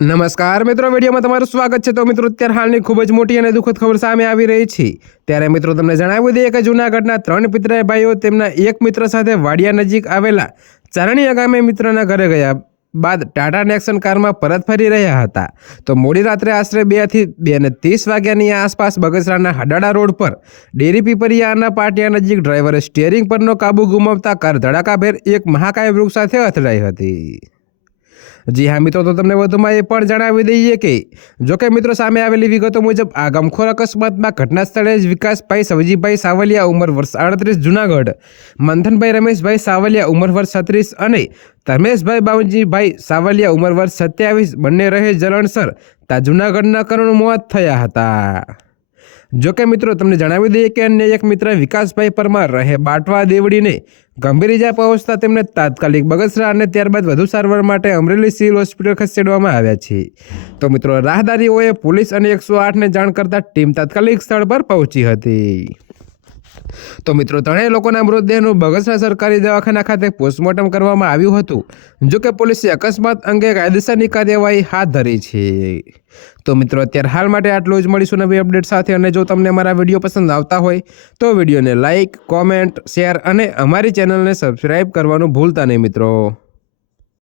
નમસ્કાર મિત્રો, વિડીયોમાં તમારું સ્વાગત છે। તો મિત્રો, અત્યારે હાલની ખૂબ જ મોટી અને દુઃખદ ખબર સામે આવી રહી છે। ત્યારે મિત્રો તમને જણાવી દઈએ કે જૂનાગઢના 3 પિતરાઈ ભાઈઓ તેમના એક મિત્ર સાથે વાડિયા નજીક આવેલા ચારણીયા ગામે મિત્રના ઘરે ગયા બાદ ટાટા નેક્સન કારમાં પરત ફરી રહ્યા હતા। તો મોડી રાત્રે આશરે 2 થી 2:30 વાગ્યાની આસપાસ બગસરાના હડાડા રોડ પર ડેરી પીપરિયાના પાટિયા નજીક ડ્રાઈવરે સ્ટીયરિંગ પરનો કાબુ ગુમાવતા કાર ધડાકાભેર એક મહાકાય વૃક્ષ સાથે અથડાઈ હતી। જી હા મિત્રો, તો તમને વધુમાં એ પણ જણાવી દઈએ કે જોકે મિત્રો સામે આવેલી વિગતો મુજબ આ ગમખોર અકસ્માતમાં ઘટના સ્થળે જ વિકાસભાઈ સવજીભાઈ સાવલિયા ઉંમર વર્ષ 38 જૂનાગઢ, મંથનભાઈ રમેશભાઈ સાવલિયા ઉંમર વર્ષ 36 અને ધર્મેશભાઈ બાવજીભાઈ સાવલિયા ઉંમર વર્ષ 27 બંને રહે જલણસર તા જૂનાગઢના કરુણ મોત થયા હતા। જોકે મિત્રો તમને જણાવી દઈએ કે અન્ય એક મિત્ર વિકાસભાઈ પરમાર રહે બાટવા દેવડીને ગંભીર ઇજા પહોંચતા તેમને તાત્કાલિક બગસરા અને ત્યારબાદ વધુ સારવાર માટે અમરેલી સિવિલ હોસ્પિટલ ખસેડવામાં આવ્યા છે। તો મિત્રો રાહદારીઓએ પોલીસ અને 108ને જાણ કરતા ટીમ તાત્કાલિક સ્થળ પર પહોંચી હતી। તો મિત્રો ત્રણેય લોકોના મૃતદેહનું બગસરા સરકારી દવાખાના ખાતે પોસ્ટમોર્ટમ કરવામાં આવ્યું હતું। જોકે પોલીસે અકસ્માત અંગે કાયદેસરની કાર્યવાહી હાથ ધરી છે। તો મિત્રો અત્યારે હાલ માટે આટલું જ, મળીશું નવી અપડેટ સાથે। અને જો તમને અમારા વિડીયો પસંદ આવતા હોય તો વિડીયોને લાઇક, કોમેન્ટ, શેર અને અમારી ચેનલને સબસ્ક્રાઈબ કરવાનું ભૂલતા નહીં મિત્રો।